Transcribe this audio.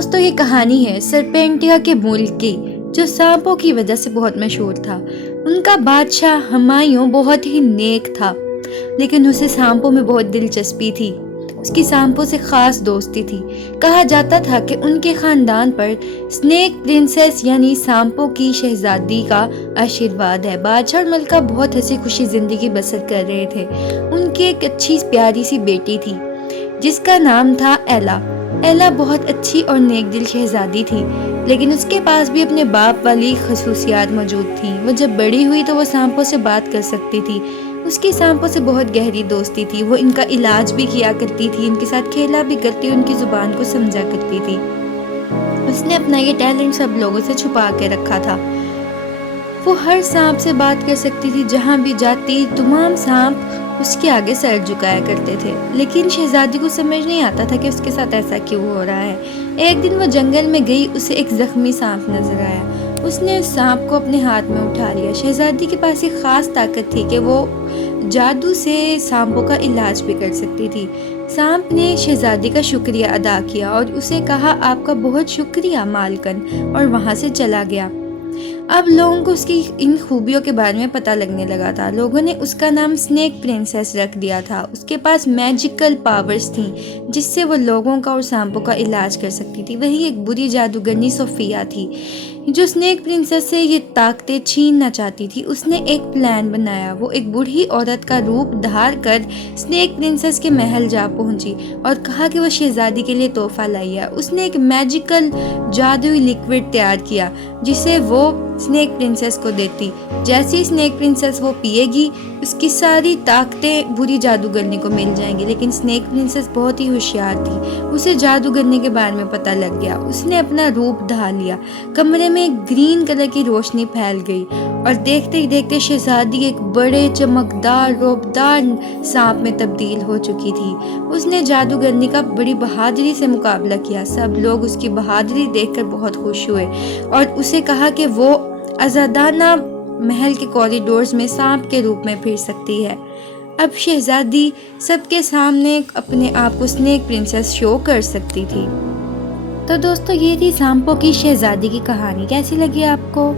دوستوں یہ کہانی ہے سرپینٹیا کے ملک کی، جو سانپوں کی وجہ سے بہت مشہور تھا۔ ان کا بادشاہ ہمایوں بہت ہی نیک تھا، لیکن اسے سانپوں میں بہت دلچسپی تھی۔ اس کی سانپوں سے خاص دوستی تھی۔ کہا جاتا تھا کہ ان کے خاندان پر سنیک پرنسس یعنی سانپوں کی شہزادی کا آشیرواد ہے۔ بادشاہ اور ملکہ بہت ہنسی خوشی زندگی بسر کر رہے تھے۔ ان کی ایک اچھی پیاری سی بیٹی تھی جس کا نام تھا ایلا۔ ایلا بہت اچھی اور نیک دل شہزادی تھی، لیکن اس کے پاس بھی اپنے باپ والی خصوصیات موجود تھیں۔ وہ جب بڑی ہوئی تو وہ سانپوں سے بات کر سکتی تھی۔ اس کی سانپوں سے بہت گہری دوستی تھی۔ وہ ان کا علاج بھی کیا کرتی تھی، ان کے ساتھ کھیلا بھی کرتی، ان کی زبان کو سمجھا کرتی تھی۔ اس نے اپنا یہ ٹیلنٹ سب لوگوں سے چھپا کے رکھا تھا۔ وہ ہر سانپ سے بات کر سکتی تھی، جہاں بھی جاتی تمام سانپ اس کے آگے سر جھکایا کرتے تھے، لیکن شہزادی کو سمجھ نہیں آتا تھا کہ اس کے ساتھ ایسا کیوں ہو رہا ہے۔ ایک دن وہ جنگل میں گئی، اسے ایک زخمی سانپ نظر آیا۔ اس نے اس سانپ کو اپنے ہاتھ میں اٹھا لیا۔ شہزادی کے پاس ایک خاص طاقت تھی کہ وہ جادو سے سانپوں کا علاج بھی کر سکتی تھی۔ سانپ نے شہزادی کا شکریہ ادا کیا اور اسے کہا آپ کا بہت شکریہ مالکن، اور وہاں سے چلا گیا۔ اب لوگوں کو اس کی ان خوبیوں کے بارے میں پتہ لگنے لگا تھا۔ لوگوں نے اس کا نام سنیک پرنسس رکھ دیا تھا۔ اس کے پاس میجیکل پاورز تھیں جس سے وہ لوگوں کا اور سانپوں کا علاج کر سکتی تھی۔ وہی ایک بری جادوگرنی صوفیہ تھی جو سنیک پرنسس سے یہ طاقتیں چھیننا چاہتی تھی۔ اس نے ایک پلان بنایا۔ وہ ایک بوڑھی عورت کا روپ دھار کر سنیک پرنسس کے محل جا پہنچی اور کہا کہ وہ شہزادی کے لیے تحفہ لائی ہے۔ اس نے ایک میجیکل جادوئی لیکوڈ تیار کیا جسے وہ سنیک پرنسس کو دیتی۔ جیسی سنیک پرنسس وہ پیے گی، اس کی ساری طاقتیں بری جادوگرنی کو مل جائیں گی۔ لیکن سنیک پرنسس بہت ہی ہوشیار تھی، اسے جادوگرنی کے بارے میں پتہ لگ گیا۔ اس نے اپنا روپ ڈھال لیا، کمرے میں ایک گرین کلر کی روشنی پھیل گئی اور دیکھتے ہی دیکھتے شہزادی ایک بڑے چمکدار روبدار سانپ میں تبدیل ہو چکی تھی۔ اس نے جادوگرنی کا بڑی بہادری سے مقابلہ کیا۔ سب لوگ اس کی بہادری دیکھ کر بہت خوش ہوئے اور اسے کہا کہ وہ آزادانہ محل کے کوریڈورز میں سانپ کے روپ میں پھر سکتی ہے۔ اب شہزادی سب کے سامنے اپنے آپ کو سنیک پرنسس شو کر سکتی تھی۔ تو دوستو یہ تھی سانپوں کی شہزادی کی کہانی۔ کیسی لگی آپ کو؟